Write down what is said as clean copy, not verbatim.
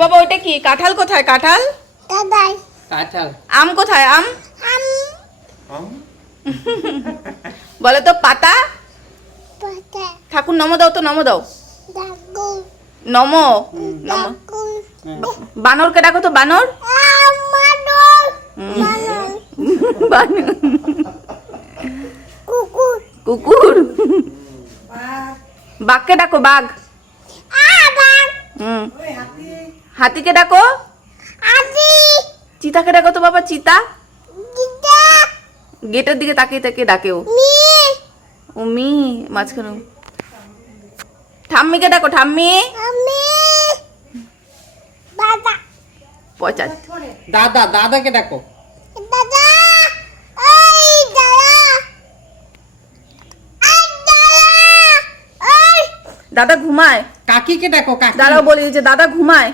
বাবা ওটা কি? কাঁঠাল কোথায়? কাঁঠাল দাদাই কাঁঠাল। আম কোথায়? আম আম বলে তো পাতা। পাতা ঠাকুর নম দাও তো, নম দাও। দাগু নম নম। দাগু বানরকে ডাকো তো, বানর। আমাদর মানন বানর। কুকুর কুকুর। বাঘকে ডাকো, বাঘ। আবার হুম। হাতিকে ডাকো। আদি চিতাকে ডাকো তো বাবা, চিতা। দিদা গেটের দিকে তাকিয়ে তাকিয়ে ডাকে ও। মি ও মি মাঝখানে। ঠাম্মিকে ডাকো, ঠাম্মি। আমি দাদা পচা। দাদা, দাদাকে ডাকো। দাদা ওই দাদা আই দাদা ওই দাদা ঘুমায়। কাকিকে ডাকো, কাকি। দাদাও বলি যে দাদা ঘুমায়।